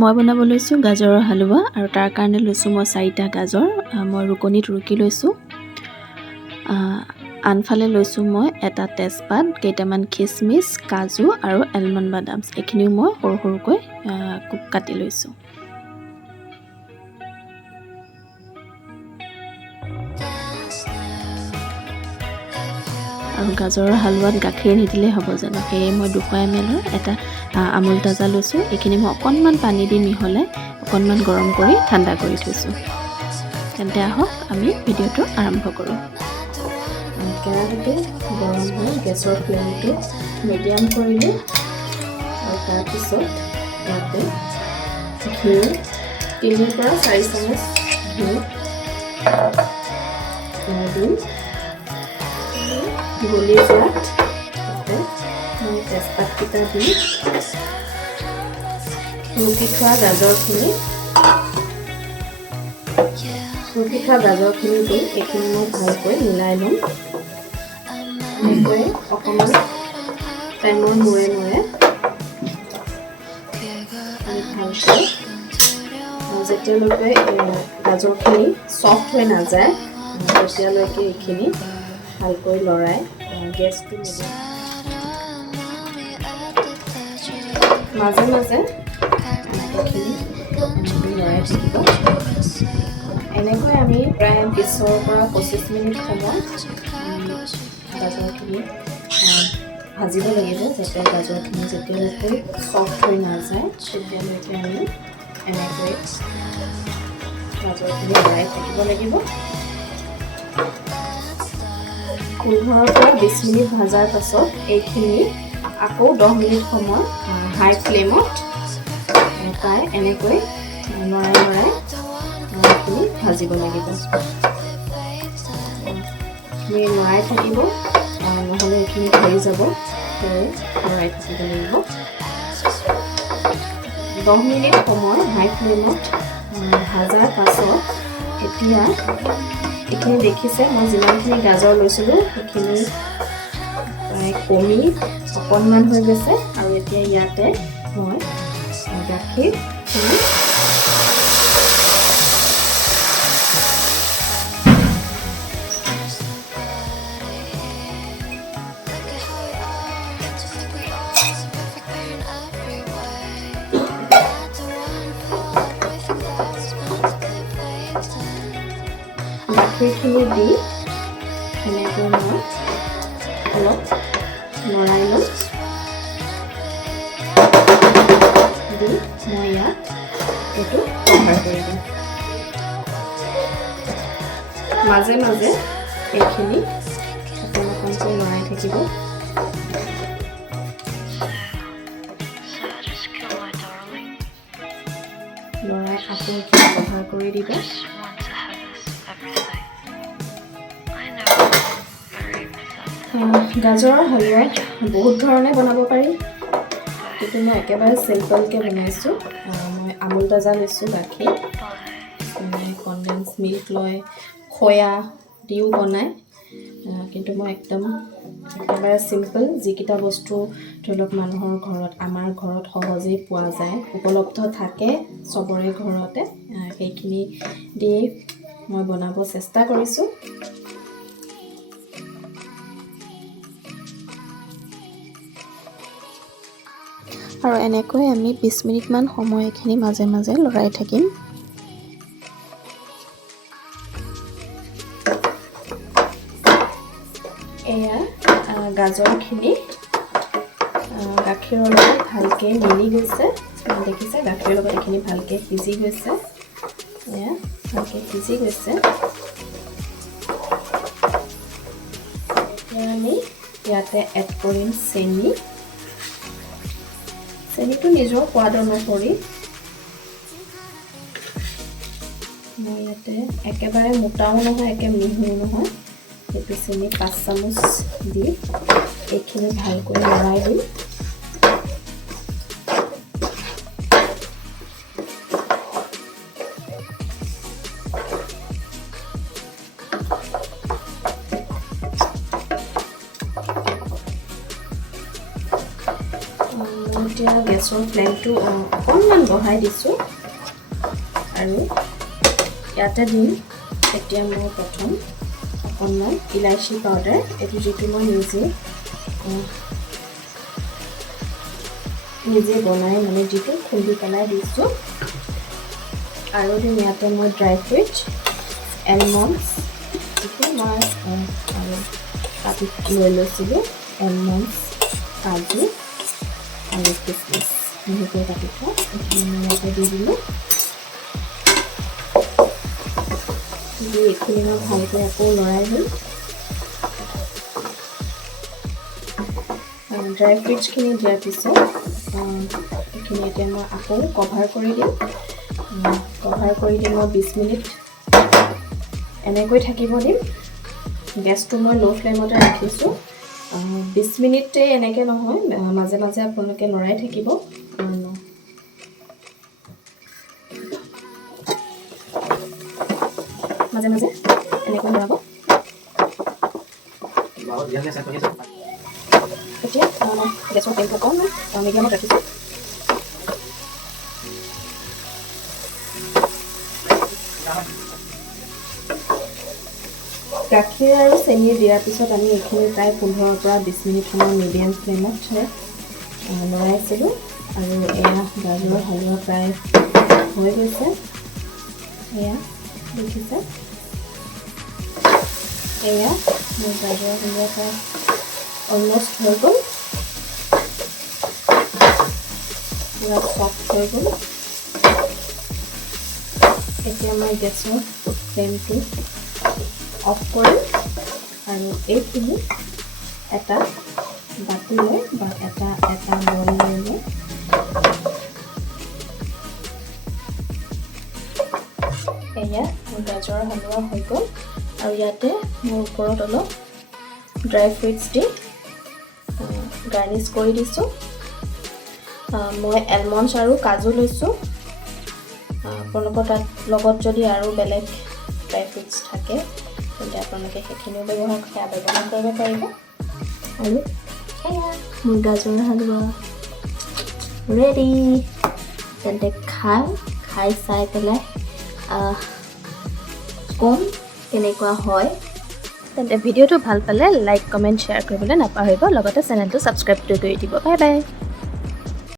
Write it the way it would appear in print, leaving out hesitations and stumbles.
মই বনাব লৈছোঁ গাজৰৰ হালোৱা আৰু তাৰ কাৰণে লৈছোঁ মই 4টা গাজৰ মই ৰুকনিত ৰুকি লৈছোঁ। আনফালে লৈছোঁ মই এটা তেজপাত, কেইটামান খিচমিচ, কাজু আৰু এলমণ্ড বাদাম এইখিনিও মই সৰু সৰুকৈ কাটি লৈছোঁ। আৰু গাজৰৰ হালোৱাত গাখীৰ নিদিলেই হ'ব জানো, সেয়ে মই 200 ml এটা আমুল তাজা লৈছোঁ। এইখিনি মই অকণমান পানী দি মিহলাই অকণমান গৰম কৰি ঠাণ্ডা কৰি থৈছোঁ। তেন্তে আহক আমি ভিডিঅ'টো আৰম্ভ কৰোঁ। কেৰাহীটো গৰম হৈ গেছৰ ফ্লেমটো মিডিয়াম কৰিলোঁ আৰু তাৰপিছত ইয়াতে ঘিউ 3 পৰা 4 চামুচ ঘিউ দি গলি যোৱাত তাতে মই তেজপাতকেইটা দি ৰুকি থোৱা গাজৰখিনি দি এইখিনি মই ভালকৈ মিলাই ল'ম। এনেকৈ অকণমান টাইমৰ মূৰে মূৰে আমি ভালকৈ যেতিয়ালৈকে গাজৰখিনি চফ্ট হৈ নাযায় তেতিয়ালৈকে এইখিনি ভালকৈ লৰাই গেছটো মাজে মাজে এইখিনি লৰাই থাকিব। এনেকৈ আমি প্ৰায় 20 পৰা 25 মিনিট সময় গাজৰখিনি ভাজিব লাগিব, যাতে গাজৰখিনি যেতিয়ালৈকে চফ্ট হৈ নাযায় তেতিয়ালৈকে আমি এনেকৈ গাজৰখিনি লৰাই থাকিব লাগিব। 15 পৰা 20 মিনিট ভাজাৰ পাছত এইখিনি আকৌ 10 মিনিট সময় হাই ফ্লেমত প্ৰায় এনেকৈ লৰাই লৰাই এইখিনি ভাজিব লাগিব। আপুনি লৰাই থাকিব, নহ'লে এইখিনি ধৰি যাব, সেয়ে লৰাই থাকিব লাগিব। 10 মিনিট সময় হাই ফ্লেমত ভাজাৰ পাছত এতিয়া এইখিনি দেখিছে মই যিমানখিনি গাজৰ লৈছিলোঁ সেইখিনি প্ৰায় কমি অকণমান হৈ গৈছে আৰু এতিয়া ইয়াতে মই গাখীৰখিনি দি এনেকৈ মই অলপ লৰাই লওঁ। দি মই ইয়াত এইটো কভাৰ কৰি দিম। মাজে মাজে এইখিনি অকণ অকণকৈ লৰাই থাকিব। লৰাই আকৌ এইখিনি কভাৰ কৰি দিব। গাজৰৰ হালোৱা বহুত ধৰণে বনাব পাৰি, কিন্তু মই একেবাৰে চিম্পলকৈ বনাইছোঁ। মই আমুল তাজা লৈছোঁ, গাখীৰ কনডেন্স মিল্ক লৈ খয়া দিও বনায়, কিন্তু মই একেবাৰে চিম্পল যিকেইটা বস্তু ধৰি লওক মানুহৰ ঘৰত আমাৰ ঘৰত সহজেই পোৱা যায়, উপলব্ধ থাকে চবৰে ঘৰতে, সেইখিনি দি মই বনাব চেষ্টা কৰিছোঁ। আৰু এনেকৈ আমি 20 মিনিটমান সময় এইখিনি মাজে মাজে লৰাই থাকিম। এয়া গাজৰখিনি গাখীৰৰ লগত ভালকৈ মিলি গৈছে, দেখিছে গাখীৰৰ লগত এইখিনি ভালকৈ সিজি গৈছে। এয়া ভালকৈ সিজি গৈছে। এতিয়া আমি ইয়াতে এড কৰিম চেনি। চেনিটো নিজৰ সোৱাদ অনুসৰি মই ইয়াতে একেবাৰে মোটাও নহয়, একে মিহিও নহয়, সেইটো চেনি 5 চামুচ দি এইখিনি ভালকৈ লৰাই দিম। এতিয়া গেছৰ গেছৰ ফ্লেমটো অকণমান বঢ়াই দিছোঁ আৰু ইয়াতে দিম এতিয়া মই প্ৰথম অকণমান ইলাইচি পাউডাৰ, এইটো যিটো মই নিজে বনাই মানে যিটো খুন্দি পেলাই দিছোঁ। আৰু দিম ইয়াতে মই ড্ৰাই ফ্ৰুইটছ, এলমণ্ডছ, যিটো মই আৰু কাটি লৈ লৈছিলোঁ, এলমণ্ডছ, কাজু আৰু কিচমিচ মিহিকৈ কাটি থোৱা, এইখিনি মই ইয়াতে দি দিলোঁ। দি এইখিনি মই ভালকৈ আকৌ লৰাই দিম। ড্ৰাই ফ্ৰুইটছখিনি দিয়াৰ পিছত এইখিনি এতিয়া মই আকৌ কভাৰ কৰি দিম। কভাৰ কৰি দিম মই 20 মিনিট এনেকৈ থাকিব দিম। গেছটো মই ল' ফ্লেমতে ৰাখিছোঁ। 20 মিনিটেই এনেকৈ নহয়, মাজে মাজে আপোনালোকে লৰাই থাকিব। মাজে মাজে এনেকৈ লৰাব। এতিয়া গেছৰ ফ্লেমটো অকণমান মিডিয়ামত ৰাখিছোঁ। গাখীৰ আৰু চেনি দিয়াৰ পিছত আমি এইখিনি প্ৰায় 15 পৰা 20 মিনিট সময় মিডিয়াম ফ্লেমত লৰাইছিলোঁ। আৰু এয়া গাজৰৰ হালোৱা প্ৰায় হৈ গৈছে। এয়া দেখিছে, এয়া মোৰ গাজৰৰ হালোৱা প্ৰায় অলমষ্ট হৈ গ'ল, পুৰা চফ্ট হৈ গ'ল। এতিয়া মই গেছৰ ফ্লেমটো অফ কৰিম আৰু এইখিনি এটা বাতি লৈ বা এটা বল লৈ এয়া মোৰ গাজৰৰ হালোৱা হৈ গ'ল। আৰু ইয়াতে মোৰ ওপৰত অলপ ড্ৰাই ফ্ৰুইটছ দি গাৰ্নিছ কৰি দিছোঁ। মই এলমণ্ডছ আৰু কাজু লৈছোঁ। আপোনালোকৰ তাত লগত যদি আৰু বেলেগ ড্ৰাই ফ্ৰুইটছ থাকে তেন্তে আপোনালোকে সেইখিনিও ব্যৱহাৰ কৰিব পাৰিব। আৰু এয়া মোৰ গাজৰৰ হালোৱা ৰেডি। তেন্তে খাই চাই পেলাই কম কেনেকুৱা হয়। তেন্তে ভিডিঅ'টো ভাল পালে লাইক, কমেণ্ট, শ্বেয়াৰ কৰিবলৈ নাপাহৰিব। লগতে চেনেলটো ছাবস্ক্ৰাইব কৰি দিব। Bye bye.